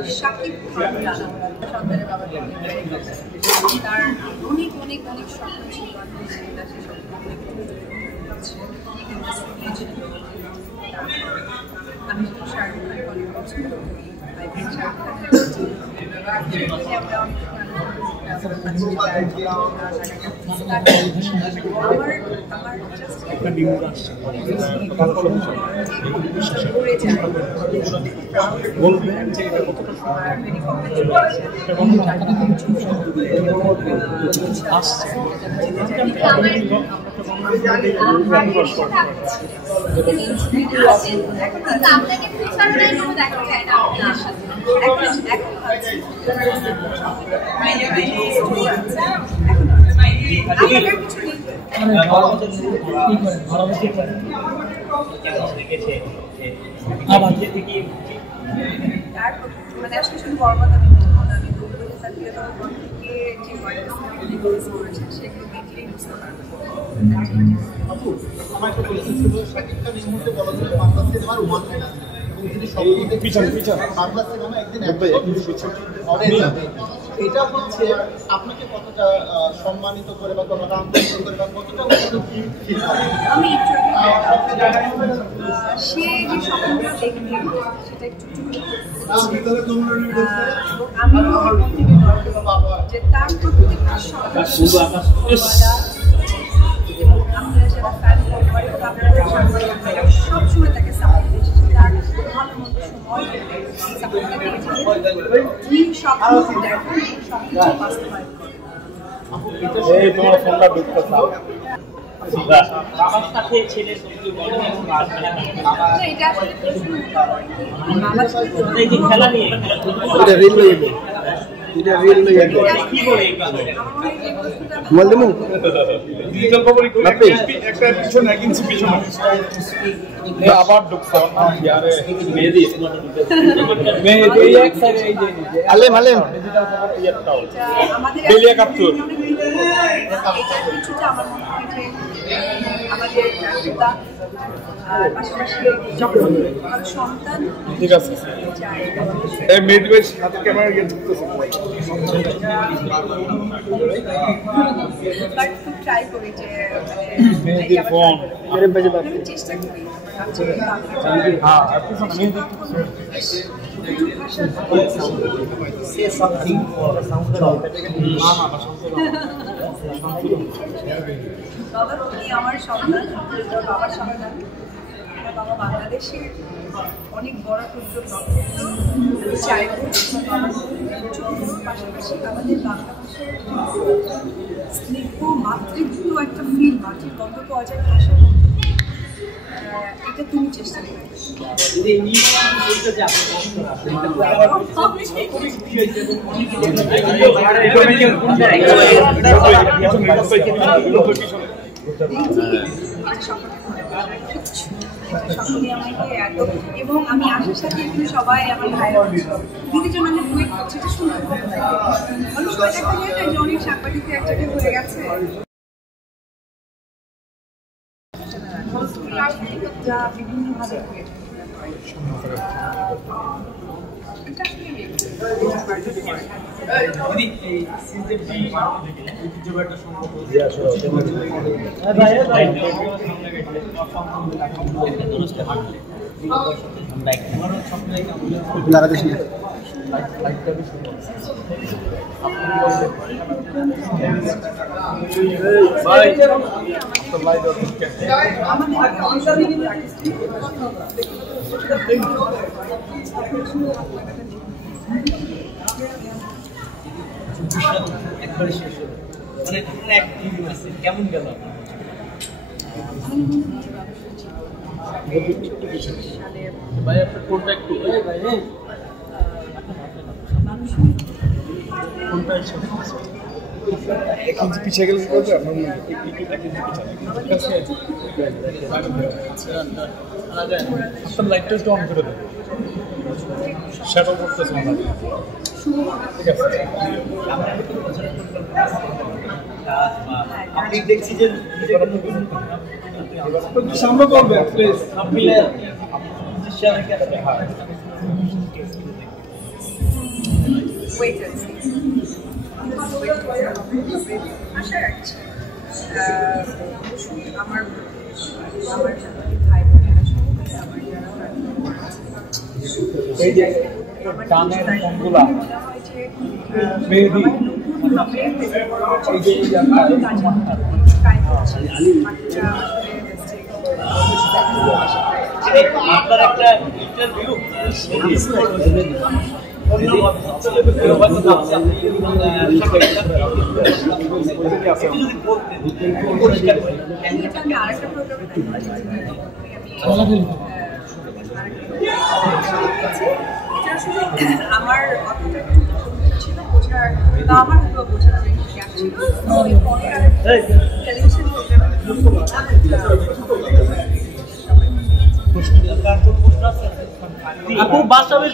শাকিব খান সন্তানের বাবা তার অনেক অনেক অনেক স্বপ্ন ছিল সেই স্বপ্ন আমি শাহরুখ খান অনেক পছন্দ করি শুধু বরবাদ আমি এটা হচ্ছে আপনাকে কতটা সম্মানিত করে বা কতটা আন্তরিক করে বা কতটা আমি সে যে স্বপ্নটা দেখলেন সেটা একটু আমি যে তার প্রত্যেকটা আপনারা যারা ফ্যান ফলোয়ার আপনারা সবসময় তাকে সাপোর্ট দিয়েছেন তার ভালো মতো সময় কি স্বপ্ন দেখেন সবকিছু বাস্তবায়ন এই তোমার ফোনটা ঢুকতে চাও বাবার সাথে ছেলে সত্যি বলে এটা আসলে বাবার সাথে খেলা নিয়ে এটা রিল লইবে এটা রিল লইবে কি বলে বল দিমু ডিজিটাল খবর একটা পিছন 1 ইঞ্চি পিছন আবার ঢুকছে ইয়ারে মেহেদি মেহেদি এক সাইডে এই যে আলেম আলেম ডিজিটাল খবর ইয়ারটাও আমাদের বেলিয়া কাপ্তুর এটা কিছুটা আমার মনে হয় যে আমাদের রাষ্ট্রটা আর পাশাপাশি যখন সন্তান ঠিক আছে এই মেহেদি ভাই হাতে ক্যামেরা গিয়ে ঢুকতেছে বাট ট্রাই করি যে মেহেদি ফোন মেরে বাজে বাপ চেষ্টা করি হ্যাঁ আপনি মেহেদি say something for the sound of বাবা তুমি আমার সন্তান বাবার সন্তান বাবা বাংলাদেশের অনেক বড় উদ্যোগ আমি চাইব পাশাপাশি আমাদের বাংলা ভাষার স্নিগ্ধ মাতৃত্ব একটা ফিল মাটির গন্ধ পাওয়া যায় ভাষার মধ্যে এটা তুমি চেষ্টা করবে সকলে আমাকে এত এবং আমি আসার সাথে এখানে সবাই আমার ভাইরা দিদির জন্য আমি বুয়েট করছি এটা সুন্দর অনেক সময় দেখা যায় না যে অনেক সাংবাদিক একসাথে হয়ে গেছে যা বিভিন্নভাবে একবারে শেষ হলো মানে এক টিভি আছে কেমন গেল ভাই আপনার কোনটা একটু ভাই কোনটা এক ইঞ্চি পিছিয়ে গেলে কি করবে আপনার একটু 1 ইঞ্চি পিছিয়ে আপনার লাইটটা একটু অন করে দেবেন শ্যাডো করতেছে না ঠিক আছে আপনি দেখছি যে সামনে করবেন প্লিজ আপনি ওয়েট আছে আশা রাখছি অবশ্যই আমার ভাই বোনেরা সহকারে আমার যারা এই যে গানের ফোনগুলা মেহেদি আপনার একটা ইন্টারভিউ আমার অতটা ছিল বোঝার বা আমার হয়তো বোঝার আমি গ্যাপ ছিল পরে আর টেলিভিশন আপু বাস্তবে